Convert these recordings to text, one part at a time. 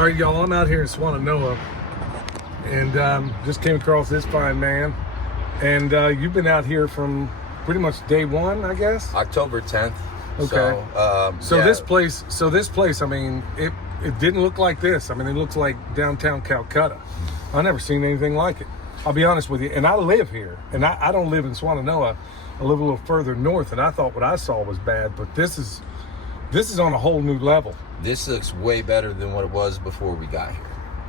All right, y'all, I'm out here in Swananoa, and just came across this fine man. And you've been out here from pretty much day one, I guess? October 10th. Okay. So yeah. this place, I mean, it didn't look like this. I mean, it looks like downtown Calcutta. I've never seen anything like it. I'll be honest with you. And I live here, and I don't live in Swananoa. I live a little further north, and I thought what I saw was bad, but this is on a whole new level. This looks way better than what it was before we got here.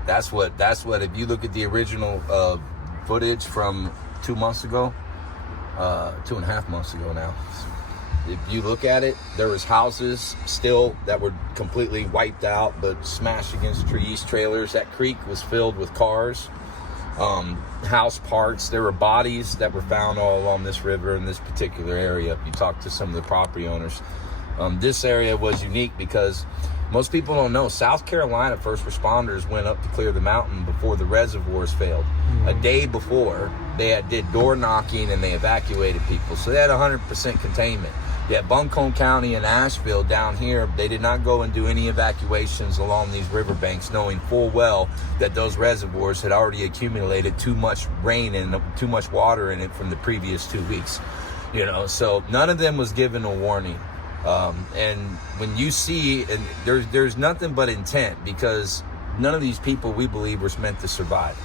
That's what, if you look at the original footage from 2 months ago, 2.5 months ago now, if you look at it, there was houses still that were completely wiped out, but smashed against trees, trailers. That creek was filled with cars, house parts. There were bodies that were found all along this river in this particular area. If you talk to some of the property owners, this area was unique because most people don't know, South Carolina first responders went up to clear the mountain before the reservoirs failed. Mm-hmm. A day before, they did door knocking and they evacuated people. So they had 100% containment. Yet Buncombe County and Asheville down here, they did not go and do any evacuations along these riverbanks, knowing full well that those reservoirs had already accumulated too much rain and too much water in it from the previous 2 weeks. You know, so none of them was given a warning. And when you see, and there's nothing but intent, because none of these people, we believe, were meant to survive.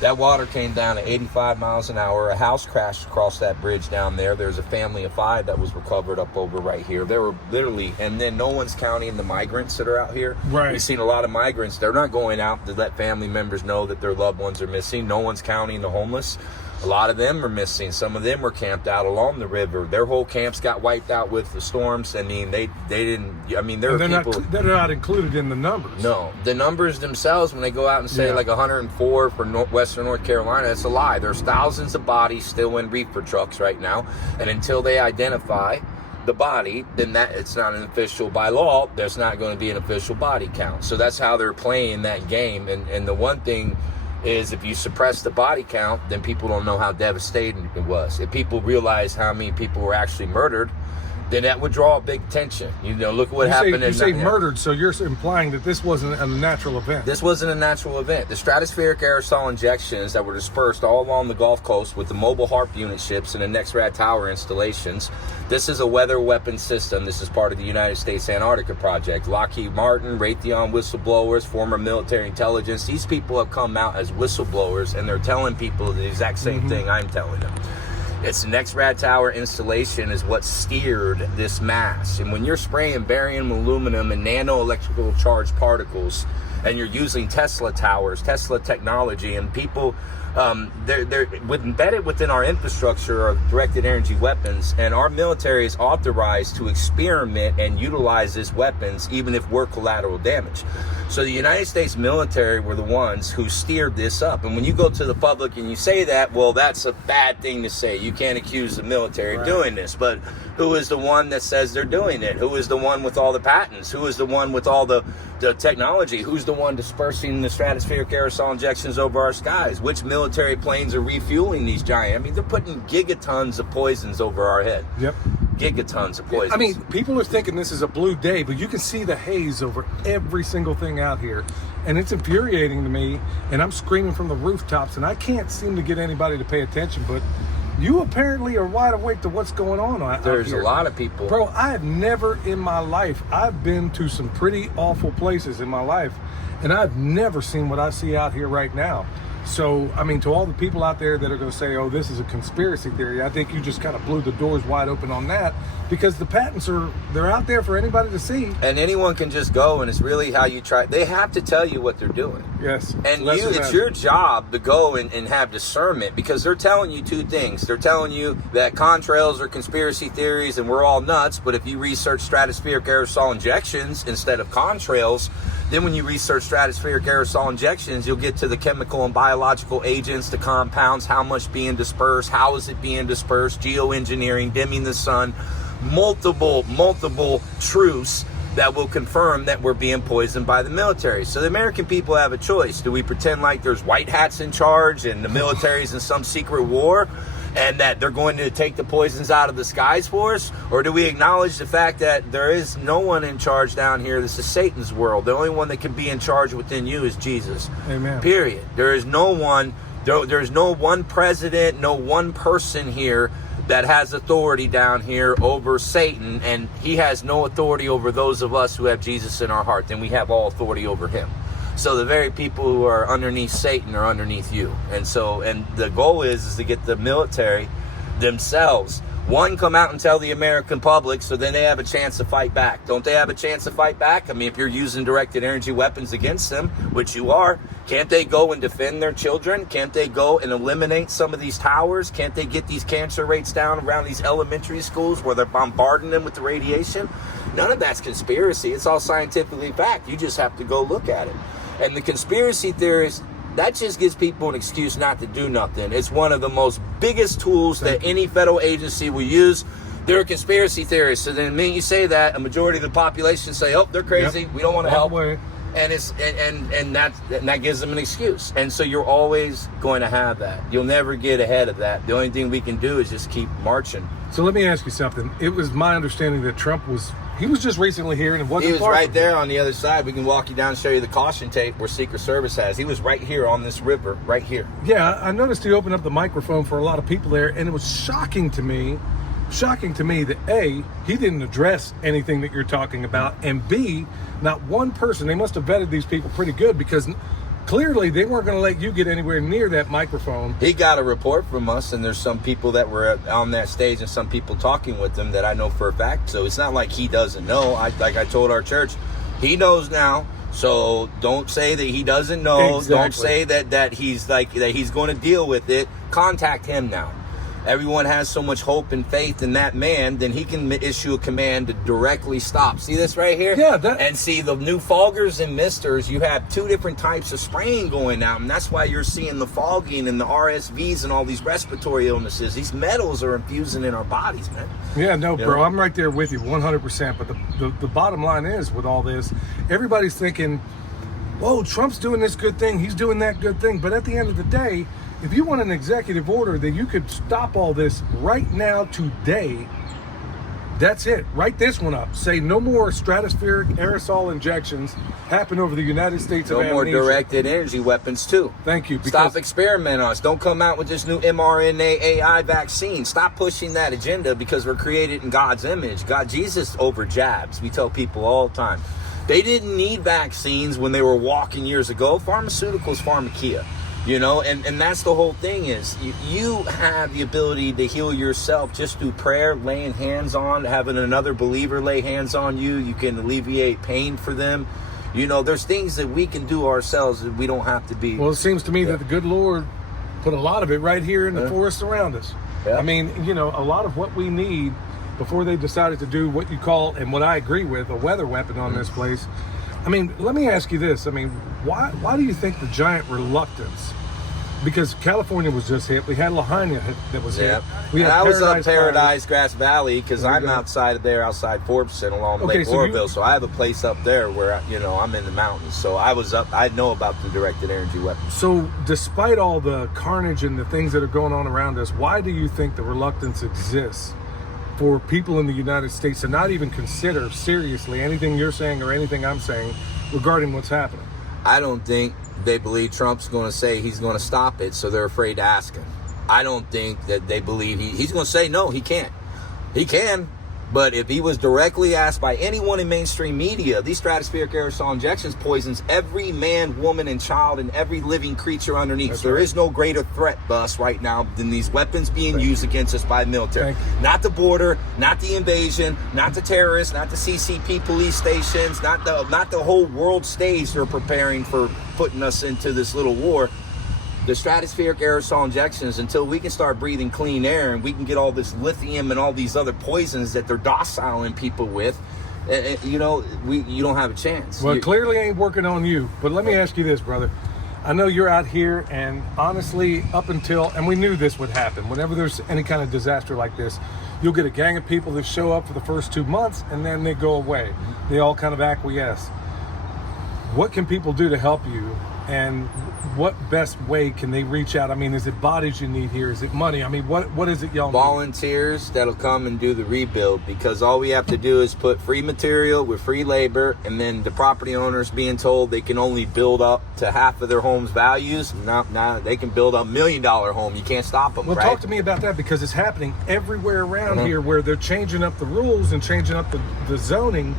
That water came down at 85 miles an hour. A house crashed across that bridge down there. There's a family of 5 that was recovered up over right here. There were literally, and then no one's counting the migrants that are out here. Right. We've seen a lot of migrants. They're not going out to let family members know that their loved ones are missing. No one's counting the homeless. A lot of them are missing. Some of them were camped out along the river. Their whole camps got wiped out with the storms. I mean, they didn't. I mean, there are people. They're not included in the numbers. No, the numbers themselves, when they go out and say like 104 for Western North Carolina, that's a lie. There's thousands of bodies still in reefer trucks right now, and until they identify the body, then that it's not an official, by law, there's not going to be an official body count. So that's how they're playing that game. And the one thing is, if you suppress the body count, then people don't know how devastating it was. If people realize how many people were actually murdered, then that would draw a big attention. You know, look what happened. You say murdered, so you're implying that this wasn't a natural event. This wasn't a natural event. The stratospheric aerosol injections that were dispersed all along the Gulf Coast with the mobile HARP unit ships and the NEXRAD tower installations. This is a weather weapon system. This is part of the United States Antarctica Project. Lockheed Martin, Raytheon whistleblowers, former military intelligence. These people have come out as whistleblowers, and they're telling people the exact same thing I'm telling them. It's the NEXRAD tower installation is what steered this mass. And when you're spraying barium, aluminum, and nano-electrical charged particles, and you're using Tesla towers, Tesla technology, and people, they're embedded within our infrastructure of directed energy weapons, and our military is authorized to experiment and utilize these weapons even if we're collateral damage. So the United States military were the ones who steered this up. And when you go to the public and you say that, well, that's a bad thing to say. You can't accuse the military of doing this. But who is the one that says they're doing it? Who is the one with all the patents? Who is the one with all the technology? Who's the one dispersing the stratospheric aerosol injections over our skies? Which military planes are refueling these giant? I mean, they're putting gigatons of poisons over our head. Yep. Gigatons of poisons. I mean, people are thinking this is a blue day, but you can see the haze over every single thing out here. And it's infuriating to me, and I'm screaming from the rooftops, and I can't seem to get anybody to pay attention, but you apparently are wide awake to what's going on out There's here. a lot of people. Bro, I have never in my life, I've been to some pretty awful places in my life, and I've never seen what I see out here right now. So, I mean, to all the people out there that are going to say, oh, this is a conspiracy theory, I think you just kind of blew the doors wide open on that, because the patents they're out there for anybody to see. And anyone can just go, and it's really how you try. They have to tell you what they're doing. Yes. And it's your job to go and have discernment, because they're telling you 2 things. They're telling you that contrails are conspiracy theories and we're all nuts, but if you research stratospheric aerosol injections instead of contrails, then when you research stratospheric aerosol injections, you'll get to the chemical and biological agents, the compounds, how much being dispersed, how is it being dispersed, geoengineering, dimming the sun, multiple truths that will confirm that we're being poisoned by the military. So the American people have a choice. Do we pretend like there's white hats in charge and the military's in some secret war? and that they're going to take the poisons out of the skies for us? Or do we acknowledge the fact that there is no one in charge down here? This is Satan's world. The only one that can be in charge within you is Jesus. Amen. Period. There is no one, there's no one president, no one person here that has authority down here over Satan, and he has no authority over those of us who have Jesus in our heart. Then we have all authority over him. So the very people who are underneath Satan are underneath you. And so, and the goal is to get the military themselves, one, come out and tell the American public, so then they have a chance to fight back. Don't they have a chance to fight back? I mean, if you're using directed energy weapons against them, which you are, can't they go and defend their children? Can't they go and eliminate some of these towers? Can't they get these cancer rates down around these elementary schools where they're bombarding them with the radiation? None of that's conspiracy. It's all scientifically fact. You just have to go look at it. And the conspiracy theorists, that just gives people an excuse not to do nothing. It's one of the most biggest tools that any federal agency will use. They're a conspiracy theorist. So then the minute you say that, a majority of the population say, oh, they're crazy. Yep. We don't want to help. And it's and that gives them an excuse. And so you're always going to have that. You'll never get ahead of that. The only thing we can do is just keep marching. So let me ask you something. It was my understanding that Trump was just recently here, and it wasn't. He was right there on the other side. We can walk you down and show you the caution tape where Secret Service has. He was right here on this river, right here. Yeah, I noticed he opened up the microphone for a lot of people there, and it was shocking to me that A, he didn't address anything that you're talking about, and B, not one person. They must have vetted these people pretty good, because clearly they weren't going to let you get anywhere near that microphone. He got a report from us, and there's some people that were on that stage and some people talking with him that I know for a fact. So it's not like he doesn't know. Like I told our church, he knows now. So don't say that he doesn't know. Exactly. Don't say that he's going to deal with it. Contact him now. Everyone has so much hope and faith in that man, then he can issue a command to directly stop. See this right here? Yeah. And see the new foggers and misters, you have two different types of spraying going out. And that's why you're seeing the fogging and the RSVs and all these respiratory illnesses. These metals are infusing in our bodies, man. Yeah, no, bro, I'm right there with you 100%. But the bottom line is, with all this, everybody's thinking, whoa, Trump's doing this good thing, he's doing that good thing. But at the end of the day, if you want an executive order that you could stop all this right now, today, that's it. Write this one up. Say no more stratospheric aerosol injections happen over the United States of America. No more directed energy weapons, too. Thank you. Stop experimenting on us. Don't come out with this new mRNA AI vaccine. Stop pushing that agenda, because we're created in God's image. Jesus over jabs. We tell people all the time. They didn't need vaccines when they were walking years ago. Pharmaceuticals, pharmakia. You know, and that's the whole thing is you have the ability to heal yourself just through prayer, laying hands on, having another believer lay hands on you. You can alleviate pain for them. You know, there's things that we can do ourselves that we don't have to be. Well, it seems to me that the good Lord put a lot of it right here in the forest around us. Yeah. I mean, you know, a lot of what we need before they decided to do what you call, and what I agree with, a weather weapon on this place. I mean, let me ask you this. I mean, why do you think the giant reluctance? Because California was just hit. We had Lahaina that was hit. And I was up Paradise, Grass Valley, because I'm outside Forbeston along Lake Oroville. So I have a place up there where, you know, I'm in the mountains. So I was up. I know about the directed energy weapons. So despite all the carnage and the things that are going on around us, why do you think the reluctance exists for people in the United States to not even consider seriously anything you're saying or anything I'm saying regarding what's happening? I don't think they believe Trump's going to say he's going to stop it, so they're afraid to ask him. I don't think that they believe he's going to say no, he can't. He can, but if he was directly asked by anyone in mainstream media, these stratospheric aerosol injections poisons every man, woman, and child and every living creature underneath. That's there is no greater threat to us right now than these weapons being used against us by the military. Not the border, not the invasion, not the terrorists, not the CCP police stations, not the whole world stage they're preparing for putting us into this little war. The stratospheric aerosol injections, until we can start breathing clean air and we can get all this lithium and all these other poisons that they're dociling people with, you know, you don't have a chance. Well, it clearly ain't working on you. But let me ask you this, brother. I know you're out here, and honestly, up until, and we knew this would happen, whenever there's any kind of disaster like this, you'll get a gang of people that show up for the first 2 months, and then they go away. They all kind of acquiesce. what can people do to help you, and what best way can they reach out? I mean, is it bodies you need here? Is it money? I mean, what is it y'all need? Volunteers that'll come and do the rebuild, because all we have to do is put free material with free labor, and then the property owners being told they can only build up to half of their home's values. Now they can build a $1 million home. You can't stop them. Well, right? talk to me about that, because it's happening everywhere around here where they're changing up the rules and changing up the zoning.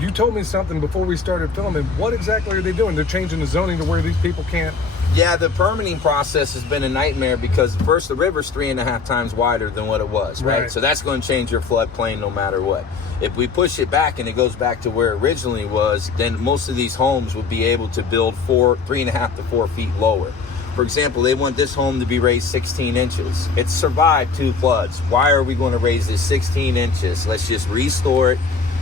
You told me something before we started filming. What exactly are they doing? They're changing the zoning to where these people can't. Yeah, the permitting process has been a nightmare, because first, the river's 3.5 times wider than what it was, right? So that's going to change your floodplain no matter what. If we push it back and it goes back to where it originally was, then most of these homes would be able to build 3.5 to 4 feet lower. For example, they want this home to be raised 16 inches. It's survived 2 floods. Why are we going to raise this 16 inches? Let's just restore it.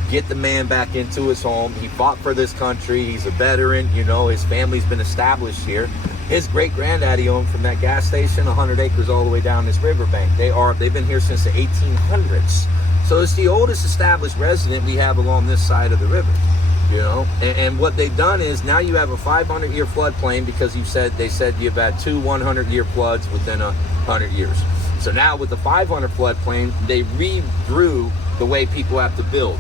Get the man back into his home. He fought for this country. He's a veteran. You know, his family's been established here. His great-granddaddy owned from that gas station 100 acres all the way down this riverbank. They've been here since the 1800s. So it's the oldest established resident we have along this side of the river. You know, and what they've done is now you have a 500-year floodplain, because they said you've had 2 100-year floods within 100 years. So now with the 500 floodplain, they redrew the way people have to build.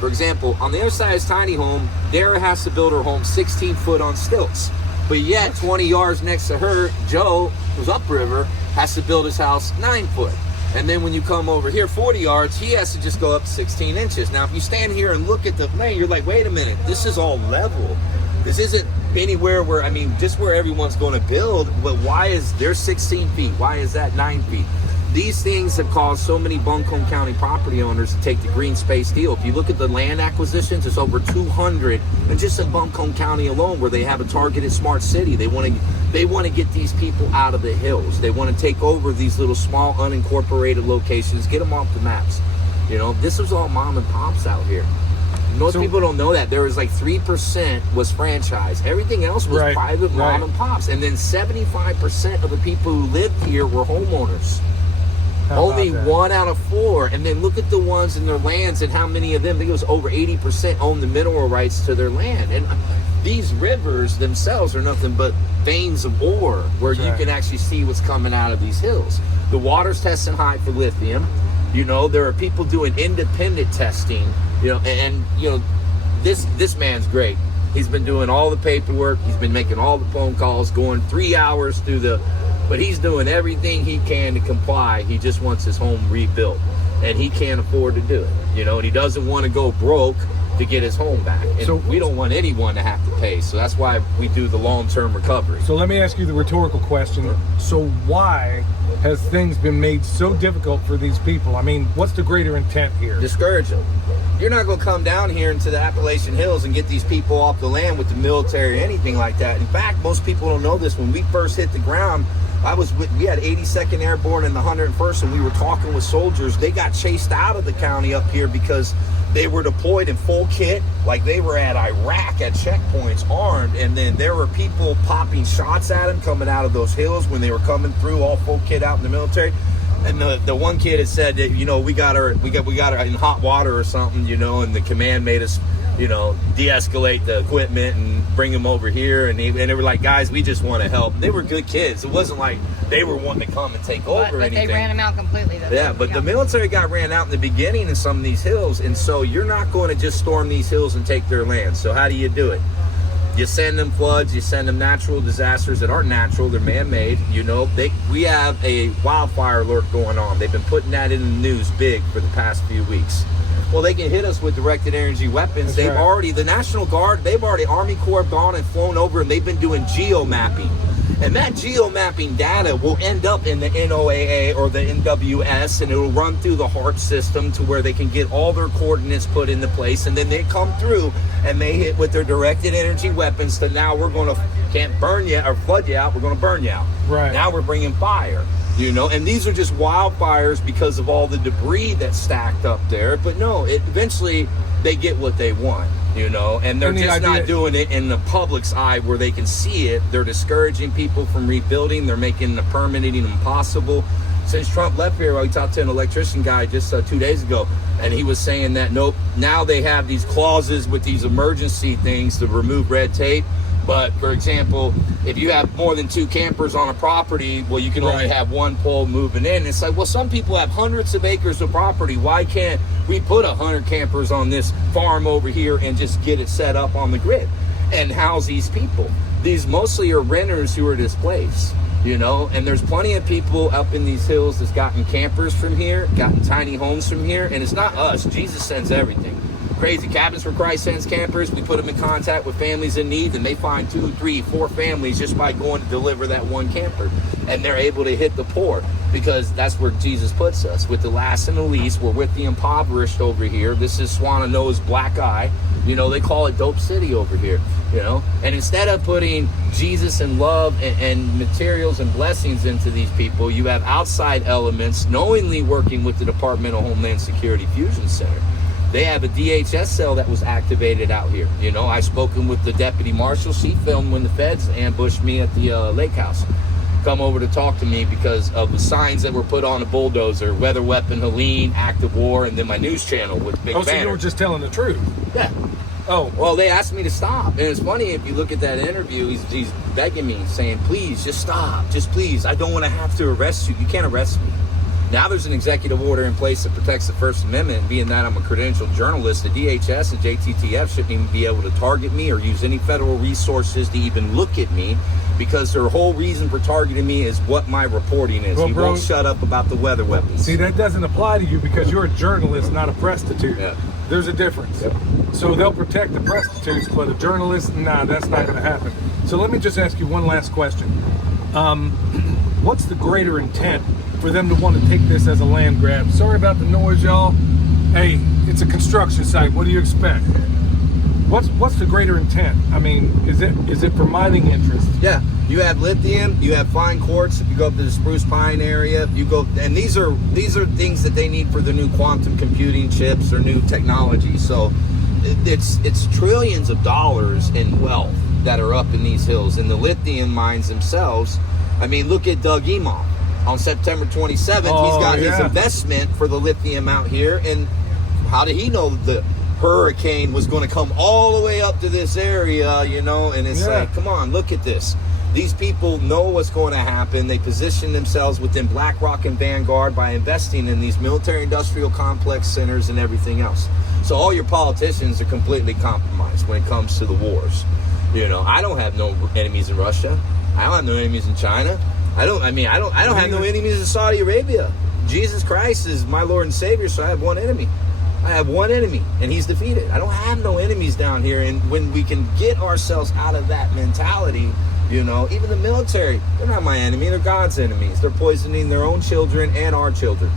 For example, on the other side of his tiny home, Dara has to build her home 16 foot on stilts. But yet, 20 yards next to her, Joe, who's upriver, has to build his house 9 foot. And then when you come over here 40 yards, he has to just go up 16 inches. Now, if you stand here and look at the lane, you're like, wait a minute, this is all level. This isn't anywhere where, I mean, just where everyone's going to build, but why is there 16 feet? Why is that 9 feet? These things have caused so many Buncombe County property owners to take the green space deal. If you look at the land acquisitions, it's over 200, and just in Buncombe County alone, where they have a targeted smart city. They want to get these people out of the hills. They want to take over these little small unincorporated locations, get them off the maps. You know, this was all mom and pops out here. Most people don't know that. There was like 3% was franchise. Everything else was private mom and pops. And then 75% of the people who lived here were homeowners. Only 1 out of 4. And then look at the ones in their lands, and how many of them, I think it was over 80%, own the mineral rights to their land. And these rivers themselves are nothing but veins of ore where you can actually see what's coming out of these hills. The water's testing high for lithium. You know, there are people doing independent testing, you know, and you know, this man's great. He's been doing all the paperwork. He's been making all the phone calls, going 3 hours through but he's doing everything he can to comply. He just wants his home rebuilt, and he can't afford to do it, you know, and he doesn't want to go broke to get his home back. And so we don't want anyone to have to pay. So that's why we do the long-term recovery. So let me ask you the rhetorical question. So why has things been made so difficult for these people? I mean, what's the greater intent here? Discourage them. You're not going to come down here into the Appalachian Hills and get these people off the land with the military or anything like that. In fact, most people don't know this. When we first hit the ground, we had 82nd Airborne and the 101st, and we were talking with soldiers. They got chased out of the county up here because they were deployed in full kit, like they were at Iraq at checkpoints, armed, and then there were people popping shots at them coming out of those hills when they were coming through, all full kit out in the military. And the one kid had said that, you know, we got her in hot water or something, you know, and the command made us, you know, de-escalate the equipment and bring them over here. And they were like, guys, we just want to help. They were good kids. It wasn't like they were wanting to come and take over or anything. But they ran them out completely, though. Yeah, but the military got ran out in the beginning in some of these hills. And so you're not going to just storm these hills and take their land. So how do you do it? You send them floods, you send them natural disasters that aren't natural, they're man-made. You know, we have a wildfire alert going on. They've been putting that in the news big for the past few weeks. Well, they can hit us with directed energy weapons. The National Guard, Army Corps have gone and flown over, and they've been doing geo-mapping. And that geo-mapping data will end up in the NOAA or the NWS, and it will run through the HART system to where they can get all their coordinates put into place, and then they come through and they hit with their directed energy weapons. So now can't burn you or flood you out, we're going to burn you out. Right. Now we're bringing fire. You know, and these are just wildfires because of all the debris that's stacked up there. But no, eventually they get what they want, you know, and they're just not doing it in the public's eye where they can see it. They're discouraging people from rebuilding. They're making the permitting impossible. Since Trump left here, I talked to an electrician guy just 2 days ago, and he was saying that, nope, now they have these clauses with these emergency things to remove red tape. But for example, if you have more than 2 campers on a property, well, you can only have 1 pole moving in. It's like, well, some people have hundreds of acres of property. Why can't we put 100 campers on this farm over here and just get it set up on the grid and house these people? These mostly are renters who are displaced, you know, and there's plenty of people up in these hills that's gotten campers from here, gotten tiny homes from here, and it's not us. Jesus sends everything. Crazy Cabins for Christ sends campers. We put them in contact with families in need, and they find 2, 3, 4 families just by going to deliver that 1 camper. And they're able to hit the poor, because that's where Jesus puts us. With the last and the least, we're with the impoverished over here. This is Swananoa's black eye. You know, they call it Dope City over here, you know. And instead of putting Jesus and love and materials and blessings into these people, you have outside elements knowingly working with the Department of Homeland Security Fusion Center. They have a DHS cell that was activated out here. You know, I've spoken with the deputy marshal. She filmed when the feds ambushed me at the lake house. Come over to talk to me because of the signs that were put on a bulldozer: weather weapon, Helene, act of war, and then my news channel with big banner. So you were just telling the truth? Yeah. Oh. Well, they asked me to stop. And it's funny, if you look at that interview, he's begging me, saying, please, just stop. Just please. I don't want to have to arrest you. You can't arrest me. Now there's an executive order in place that protects the First Amendment, and being that I'm a credentialed journalist, the DHS and JTTF shouldn't even be able to target me or use any federal resources to even look at me, because their whole reason for targeting me is what my reporting is. Well, bro, won't shut up about the weather weapons. See, that doesn't apply to you because you're a journalist, not a prostitute. Yeah. There's a difference. Yep. So they'll protect the prostitutes, but a journalist, nah, that's not going to happen. So let me just ask you one last question. What's the greater intent for them to want to take this as a land grab? Sorry about the noise, y'all. Hey, it's a construction site. What do you expect? What's the greater intent? I mean, is it for mining interest? Yeah, you have lithium, you have fine quartz. If you go up to the Spruce Pine area, you go, and these are things that they need for the new quantum computing chips or new technology. So it's trillions of dollars in wealth that are up in these hills, and the lithium mines themselves. I mean, look at Doug Emon. On September 27th, he's got his investment for the lithium out here. And how did he know the hurricane was going to come all the way up to this area, you know? And it's like, come on, look at this. These people know what's going to happen. They position themselves within BlackRock and Vanguard by investing in these military-industrial complex centers and everything else. So all your politicians are completely compromised when it comes to the wars. You know, I don't have no enemies in Russia. I don't have no enemies in China. I don't have no enemies in Saudi Arabia. Jesus Christ is my Lord and Savior, so I have one enemy. I have one enemy, and he's defeated. I don't have no enemies down here. And when we can get ourselves out of that mentality, you know, even the military, they're not my enemy, they're God's enemies. They're poisoning their own children and our children.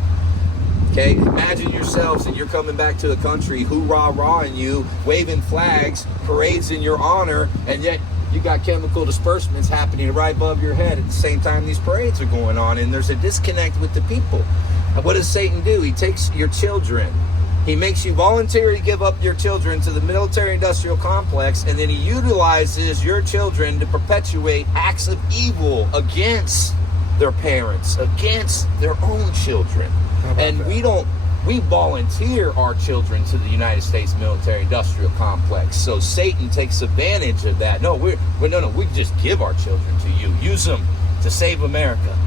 Okay, imagine yourselves that you're coming back to the country, hoorah-rahing you, waving flags, parades in your honor, and yet you got chemical disbursements happening right above your head at the same time these parades are going on, and there's a disconnect with the people. And what does Satan do? He takes your children. He makes you voluntarily give up your children to the military-industrial complex, and then he utilizes your children to perpetuate acts of evil against their parents, against their own children. And we volunteer our children to the United States military-industrial complex. So Satan takes advantage of that. No, we just give our children to you. Use them to save America.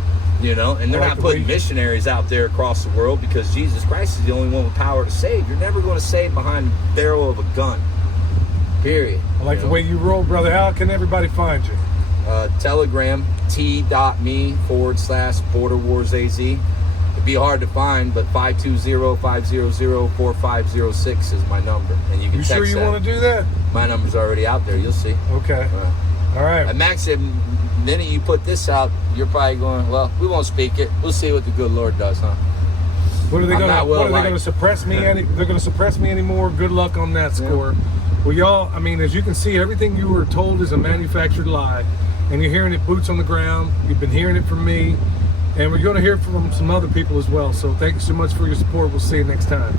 You know, and they're not putting missionaries out there across the world, because Jesus Christ is the only one with power to save. You're never going to save behind the barrel of a gun. Period. I like the way you roll, brother. How can everybody find you? Telegram, t.me/BorderWarsAZ. It'd be hard to find, but 520-500-4506 is my number. And you can text sure you want to do that? My number's already out there. You'll see. Okay. All right. And Max said, the minute you put this out, you're probably going, well, we won't speak it. We'll see what the good Lord does, huh? What are they going to suppress me? They're going to suppress me anymore? Good luck on that score. Well, y'all, I mean, as you can see, everything you were told is a manufactured lie. And you're hearing it boots on the ground. You've been hearing it from me. And we're going to hear from some other people as well. So thank you so much for your support. We'll see you next time.